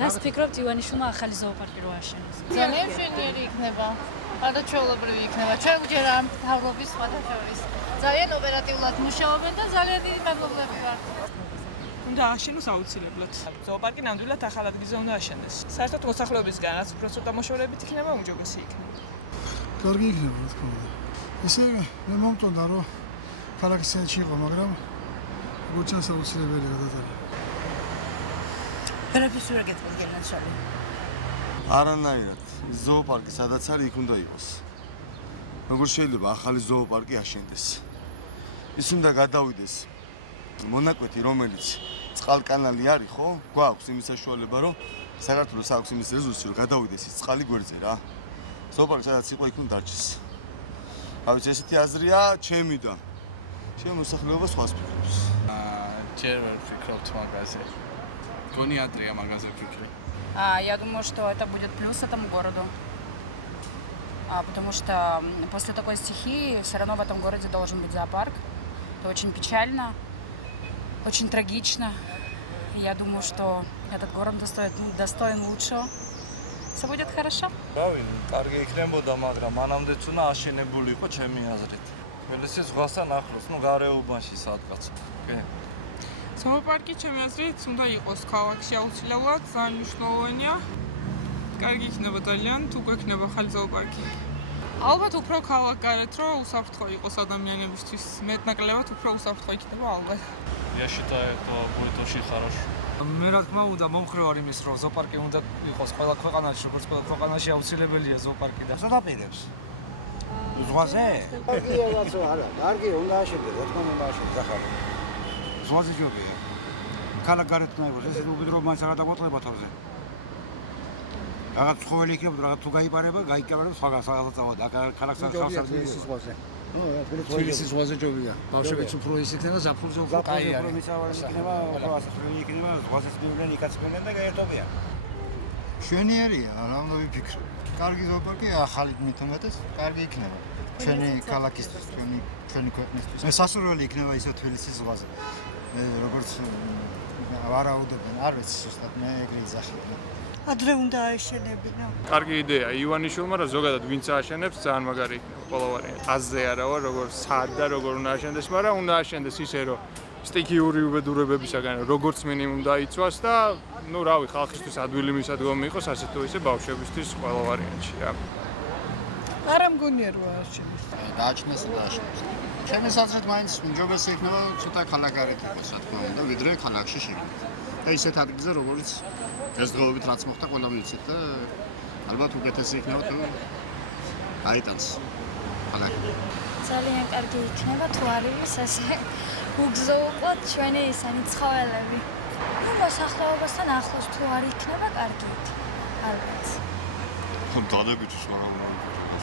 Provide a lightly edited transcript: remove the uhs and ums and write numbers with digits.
რას ფიქრობთ ივანიშვილმა ახალი ზოოპარკი რო აშენოს? ძალიან მშვენიერი იქნება. არაჩვეულებრივი იქნება. ჩვენ გვჯერა ამ მთავრობის სხვათა შორის. ძალიან ოპერატიულად მუშაობენ და ძალიან დიდი მადლობლები ვართ. უნდა აშენოს აუცილებლად. ზოოპარკი ნამდვილად ახალ ადგილზე უნდა აშენდეს. საერთოდ მოსახლეობისგანაც უფრო ცოტა მოშორებით იქნება უმჯობესი იქნება. კარგი იქნება, რა თქმა უნდა. ისე მე მომწონდა რომ ქალაქის ცენტრში იყო, მაგრამ გუჩას აუცილებელი გადატანა. ვერაფერს ვერ გეტყვით გენაცვალე. არანაირად. ზოოპარკი სადაც არის, იქ უნდა იყოს. როგორ შეიძლება ახალი ზოოპარკი აშენდეს? ის უნდა გადავიდეს მონაკვეთი, რომელიც წყალკანალი არის, ხო? გვაქვს იმის საშუალება, რომ საქართველოს აქვს იმის რესურსი, რომ გადავიდეს ის წყალი გვერდზე რა. ზოოპარკი სადაც იყო, იქ უნდა დარჩეს. რა ვიცი, ესეთი აზრია ჩემი და ჩემი მოსახლეობა სხვას ფიქრობს. ჯერ ვერ ვფიქრობთ მაგაზე. Кони адрия магазин фикри. Я думаю, что это будет плюс этому городу. Потому что после такой стихии все равно в этом городе должен быть зоопарк. Это очень печально, очень трагично. Я думаю, что этот город достоин лучшего. Все будет хорошо. რავი, კარგი იქნებოდა, მაგრამ მანამდეც უნდა აშენებული იყო ჩემი აზრით. მელისი ზღვასთან ახლოს, გარეუბანში სადღაც. კი. ზოოპარკი ჩემი აზრით უნდა იყოს ქალაქში აუცილებლად, ძალიან მნიშვნელოვანია. კარგი იქნება ძალიან, თუ გვექნება ახალი зоопарки. ალბათ უფრო ქალაქგარეთ, რომ უსაფრთხო იყოს ადამიანებისთვის. მეტნაკლებად უფრო უსაფრთხო იქნება ალბათ. Я считаю, это будет очень хорошо. მე რა თქმა უნდა მომხრე ვარ იმის, რომ ზოოპარკი უნდა იყოს ყველა ქვეყანაში, როგორც ყველა ქვეყანაში აუცილებელია ზოოპარკი და ზოდაპირებს. ზღვაზე? კარგია რაც არა, კარგია, უნდა აშენდეს, რა თქმა უნდა აშენდეს ახალი. ზღვაზე ჯობია. ქალაქგარეთ უნდა იყოს, ესე უბედრო მაინც არ დაგუატლება თავზე. რაღაც ცხოველი იქნება, რაღაც თუ გაიპარება, გაიკარება სხვაგან სადაც წავედა, ქალაქს არ ხავს თბილისის ზღვაზე. თბილისის ზღვაზე ჯობია. ბავშვებიც უფრო ის იქნება, ზაფხულზე უფრო კაი არის. მიცავალი იქნება, უფრო ასაფრენი იქნება, ზღვაზეც მივლენ, იქაც მივლენ და გაერთობიან. მშვენიერია, რა უნდა ვიფიქრო. კარგი ზოოპარკი ახალი მithumetes, კარგი იქნება. ჩვენი ქალაქისთვის, ჩვენი ქვეყნისთვის. მე სასურველი იქნება ისო თბილისის ზღვაზე. მე როგორც ვარაუდობენ, არ ვიცი ზუსტად მე ეგრე იძახებია. ადრე უნდა აეშენებინა. კარგი იდეა ივანიშვილმა, რა ზოგადად ვინც აშენებს, ძალიან მაგარი იქნება ყველა ვარიანტი. აზზე არა ვარ, როგორ სად და როგორ უნდა აშენდეს, მაგრამ უნდა აშენდეს ისე, რომ სტიქიური უბედურებებისაგან როგორც მინიმუმ დაიცვას და ნუ რავი, ხალხისთვის ადვილი მისადგომი იყოს, ასე თუ ისე ბავშვებისთვის ყველა ვარიანტში რა. არა მგონია რომ ააშენოს. დააჩნდეს და დააშენოს. ჩემი საზრით მაინც უმჯობესი იქნება ცოტა ქალაქგარეთ იყოს, რა თქმა უნდა, ვიდრე ქალაქში შეგიძლია. და ისეთ ადგილზე, როგორც დღესდღეობით რაც მოხდა, ყველა ვიცით და ალბათ უკეთესი იქნება თუ აიტანს ქალაქი. ძალიან კარგი იქნება თუ არ არის ასე უგზავნოთ ჩვენი ისანი ცხოველები. ნუ მოსახლეობასთან ახლოს თუ არ იქნება კარგი. ალბათ. ხომ დადებითი სხვა რა